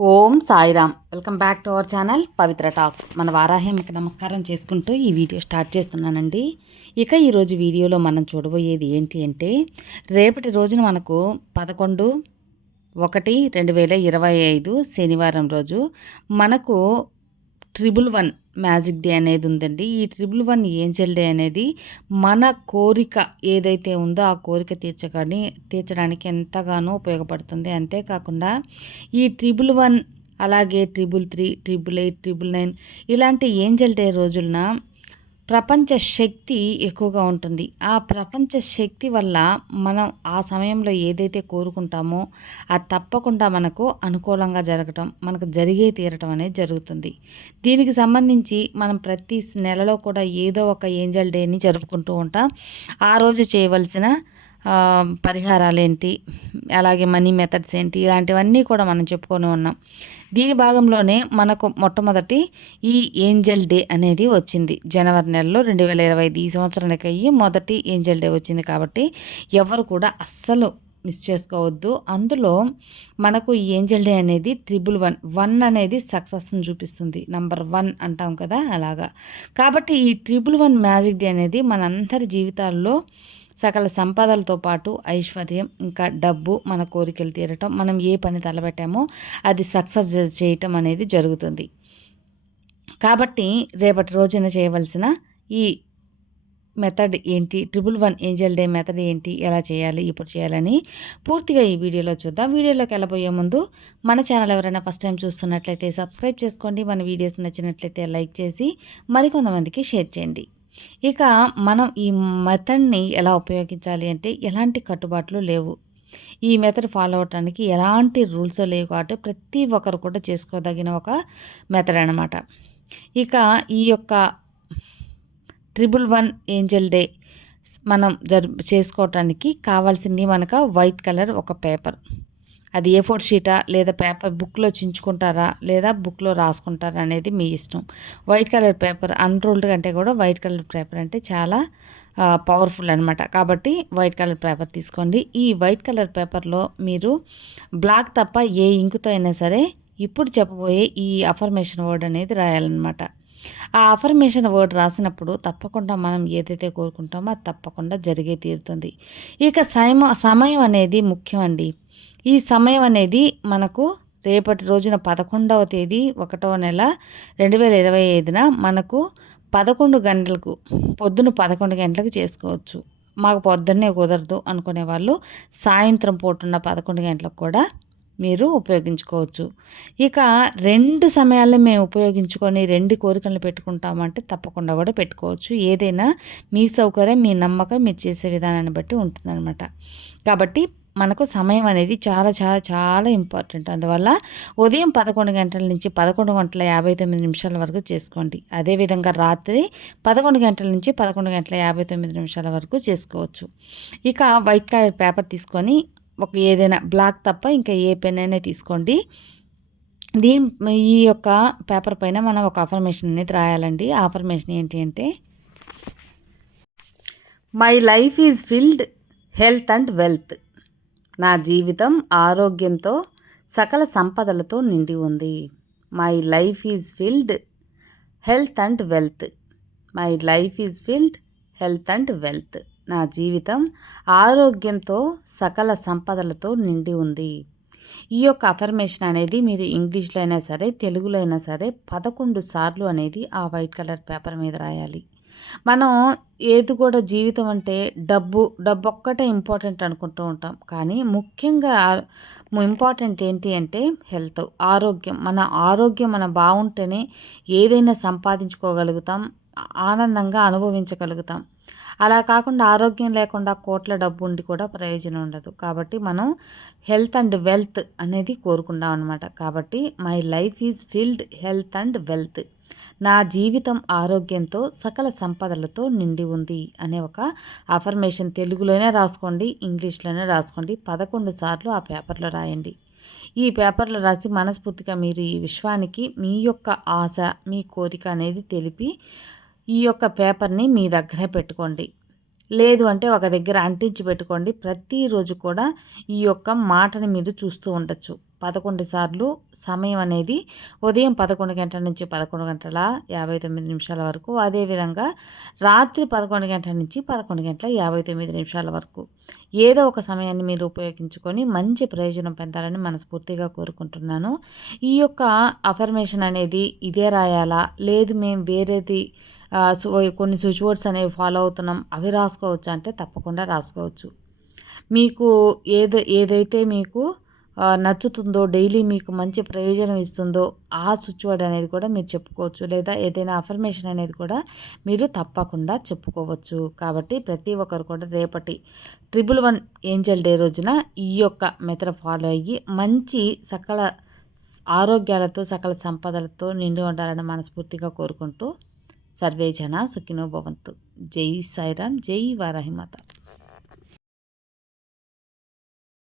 Om Sairam. Welcome back to our channel Pavitra talks. మన వారాహ్యంకి నమస్కారం చేసుకుంటూ ఈ వీడియో స్టార్ట్ చేస్తున్నానండి. ఇక ఈరోజు వీడియోలో మనం చూడబోయేది ఏంటి అంటే రేపటి రోజున మనకు పదకొండు ఒకటి రెండు వేల ఇరవై ఐదు శనివారం రోజు మనకు ట్రిబుల్ వన్ మ్యాజిక్ డే అనేది ఉందండి. ఈ ట్రిబుల్ వన్ ఏంజల్ డే అనేది మన కోరిక ఏదైతే ఉందో ఆ కోరిక తీర్చగాని తీర్చడానికి ఎంతగానో ఉపయోగపడుతుంది. అంతేకాకుండా ఈ ట్రిబుల్ వన్ అలాగే triple three triple eight triple nine ఇలాంటి ఏంజల్ డే రోజులన ప్రపంచ శక్తి ఎక్కువగా ఉంటుంది. ఆ ప్రపంచ శక్తి వల్ల మనం ఆ సమయంలో ఏదైతే కోరుకుంటామో అది తప్పకుండా మనకు అనుకూలంగా జరగటం మనకు జరిగే తీరటం అనేది జరుగుతుంది. దీనికి సంబంధించి మనం ప్రతి నెలలో కూడా ఏదో ఒక ఏంజల్ డేని జరుపుకుంటూ ఉంటాం. ఆ రోజు చేయవలసిన పరిహారాలు ఏంటి అలాగే మనీ మెథడ్స్ ఏంటి ఇలాంటివన్నీ కూడా మనం చెప్పుకొని ఉన్నాం. దీని భాగంలోనే మనకు మొట్టమొదటి ఈ ఏంజల్ డే అనేది వచ్చింది. జనవరి నెలలో రెండు వేల ఇరవై ఐదు ఈ సంవత్సరానికి అయ్యి మొదటి ఏంజల్ డే వచ్చింది కాబట్టి ఎవరు కూడా అస్సలు మిస్ చేసుకోవద్దు. అందులో మనకు ఈ ఏంజల్ డే అనేది ట్రిపుల్ వన్ వన్ అనేది సక్సెస్ని చూపిస్తుంది. నంబర్ వన్ అంటాం కదా అలాగా. కాబట్టి ఈ ట్రిపుల్ వన్ మ్యాజిక్ డే అనేది మనందరి జీవితాల్లో సకల సంపదలతో పాటు ఐశ్వర్యం ఇంకా డబ్బు మన కోరికలు తీరటం మనం ఏ పని తలబెట్టామో అది సక్సెస్ చేయటం అనేది జరుగుతుంది. కాబట్టి రేపటి రోజున చేయవలసిన ఈ మెథడ్ ఏంటి? Triple one angel day method ఏంటి? ఎలా చేయాలి? ఇప్పుడు చేయాలని పూర్తిగా ఈ వీడియోలో చూద్దాం. వీడియోలోకి వెళ్ళబోయే ముందు మన ఛానల్ ఎవరైనా ఫస్ట్ టైం చూస్తున్నట్లయితే సబ్స్క్రైబ్ చేసుకోండి. మన వీడియోస్ నచ్చినట్లయితే లైక్ చేసి మరికొంతమందికి షేర్ చేయండి. ఇక మనం ఈ మెథడ్ని ఎలా ఉపయోగించాలి అంటే ఎలాంటి కట్టుబాట్లు లేవు. ఈ మెథడ్ ఫాలో అవటానికి ఎలాంటి రూల్స్ లేవు కాబట్టి ప్రతి ఒక్కరు కూడా చేసుకోదగిన ఒక మెథడ్ అనమాట ఇక ఈ యొక్క ట్రిపుల్ వన్ ఏంజల్ డే మనం జరు చేసుకోవటానికి కావాల్సింది మనకు వైట్ కలర్ ఒక పేపర్. అది ఏ ఫోర్ షీటా లేదా పేపర్ బుక్లో చించుకుంటారా లేదా బుక్లో రాసుకుంటారా అనేది మీ ఇష్టం. వైట్ కలర్ పేపర్ అన్రోల్డ్ కంటే కూడా వైట్ కలర్ పేపర్ అంటే చాలా పవర్ఫుల్ అనమాట కాబట్టి వైట్ కలర్ పేపర్ తీసుకోండి. ఈ వైట్ కలర్ పేపర్లో మీరు బ్లాక్ తప్ప ఏ ఇంకుతో అయినా సరే ఇప్పుడు చెప్పబోయే ఈ అఫర్మేషన్ వర్డ్ అనేది రాయాలన్నమాట. ఆ అఫర్మేషన్ వర్డ్ రాసినప్పుడు తప్పకుండా మనం ఏదైతే కోరుకుంటామో అది తప్పకుండా జరిగే తీరుతుంది. ఇక సమ సమయం అనేది ముఖ్యం అండి. ఈ సమయం అనేది మనకు రేపటి రోజున పదకొండవ తేదీ ఒకటవ నెల రెండు వేల ఇరవై ఐదున మనకు పదకొండు గంటలకు పొద్దున పదకొండు గంటలకు చేసుకోవచ్చు. మాకు పొద్దున్నే కుదరదు అనుకునే వాళ్ళు సాయంత్రం పూటున్న పదకొండు గంటలకు కూడా మీరు ఉపయోగించుకోవచ్చు. ఇక రెండు సమయాల్లో మేము ఉపయోగించుకొని రెండు కోరికలను పెట్టుకుంటామంటే తప్పకుండా కూడా పెట్టుకోవచ్చు. ఏదైనా మీ సౌకర్యం మీ నమ్మకం మీరు చేసే విధానాన్ని బట్టి ఉంటుందన్నమాట. కాబట్టి మనకు సమయం అనేది చాలా చాలా చాలా ఇంపార్టెంట్. అందువల్ల ఉదయం పదకొండు గంటల నుంచి పదకొండు గంటల యాభై తొమ్మిది నిమిషాల వరకు చేసుకోండి. అదేవిధంగా రాత్రి పదకొండు గంటల నుంచి పదకొండు గంటల యాభై తొమ్మిది నిమిషాల వరకు చేసుకోవచ్చు. ఇక వైట్ కలర్ పేపర్ తీసుకొని ఒక ఏదైనా బ్లాక్ తప్ప ఇంకా ఏ పెన్ అయినా తీసుకోండి. దీని ఈ యొక్క పేపర్ పైన మనం ఒక అఫర్మేషన్ అనేది రాయాలండి. ఆ అఫర్మేషన్ ఏంటి అంటే my life is filled health and wealth నా జీవితం ఆరోగ్యంతో సకల సంపదలతో నిండి ఉంది. My life is filled health and wealth my life is filled health and wealth నా జీవితం ఆరోగ్యంతో సకల సంపదలతో నిండి ఉంది. ఈ యొక్క అఫర్మేషన్ అనేది మీరు ఇంగ్లీష్లో అయినా సరే తెలుగులో అయినా సరే పదకొండు సార్లు అనేది ఆ వైట్ కలర్ పేపర్ మీద రాయాలి. మనం ఏది కూడా జీవితం అంటే డబ్బు డబ్బు ఒక్కటే ఇంపార్టెంట్ అనుకుంటూ ఉంటాం. కానీ ముఖ్యంగా ఇంపార్టెంట్ ఏంటి అంటే హెల్త్ ఆరోగ్యం. మన ఆరోగ్యం మన బాగుంటేనే ఏదైనా సంపాదించుకోగలుగుతాం ఆనందంగా అనుభవించగలుగుతాం. అలా కాకుండా ఆరోగ్యం లేకుండా కోట్ల డబ్బు ఉండి కూడా ప్రయోజనం ఉండదు. కాబట్టి మనం హెల్త్ అండ్ వెల్త్ అనేది కోరుకుంటాం అనమాట కాబట్టి my life is filled health and wealth. నా జీవితం ఆరోగ్యంతో సకల సంపదలతో నిండి ఉంది అనే ఒక అఫర్మేషన్ తెలుగులోనే రాసుకోండి ఇంగ్లీష్లోనే రాసుకోండి పదకొండు సార్లు ఆ పేపర్లో రాయండి. ఈ పేపర్లో రాసి మనస్ఫూర్తిగా మీరు ఈ విశ్వానికి మీ యొక్క ఆశ మీ కోరిక అనేది తెలిపి ఈ యొక్క పేపర్ని మీ దగ్గర పెట్టుకోండి. లేదు అంటే ఒక దగ్గర అంటించి పెట్టుకోండి. ప్రతిరోజు కూడా ఈ యొక్క మాటని మీరు చూస్తూ ఉండొచ్చు. పదకొండు సార్లు సమయం అనేది ఉదయం పదకొండు గంటల నుంచి పదకొండు గంటల యాభై తొమ్మిది నిమిషాల వరకు అదేవిధంగా రాత్రి పదకొండు గంటల నుంచి పదకొండు గంటల యాభై తొమ్మిది నిమిషాల వరకు. ఏదో ఒక సమయాన్ని మీరు ఉపయోగించుకొని మంచి ప్రయోజనం పొందాలని మనస్ఫూర్తిగా కోరుకుంటున్నాను. ఈ యొక్క అఫర్మేషన్ అనేది ఇదే రాయాలా? లేదు మేము వేరేది కొన్ని స్విచ్ బోర్డ్స్ అనేవి ఫాలో అవుతున్నాం. అవి రాసుకోవచ్చు అంటే తప్పకుండా రాసుకోవచ్చు. మీకు ఏదో ఏదైతే మీకు నచ్చుతుందో డైలీ మీకు మంచి ప్రయోజనం ఇస్తుందో ఆ స్విచ్ వర్డ్ అనేది కూడా మీరు చెప్పుకోవచ్చు. లేదా ఏదైనా అఫర్మేషన్ అనేది కూడా మీరు తప్పకుండా చెప్పుకోవచ్చు. కాబట్టి ప్రతి ఒక్కరు కూడా రేపటి ట్రిపుల్ వన్ ఏంజల్ డే రోజున ఈ యొక్క మెథడ్ ఫాలో అయ్యి మంచి సకల ఆరోగ్యాలతో సకల సంపదలతో నిండి ఉండాలని మనస్ఫూర్తిగా కోరుకుంటూ సర్వే జన సుఖినో భవంతు. జై సాయిరామ్ జై వారాహిమాత.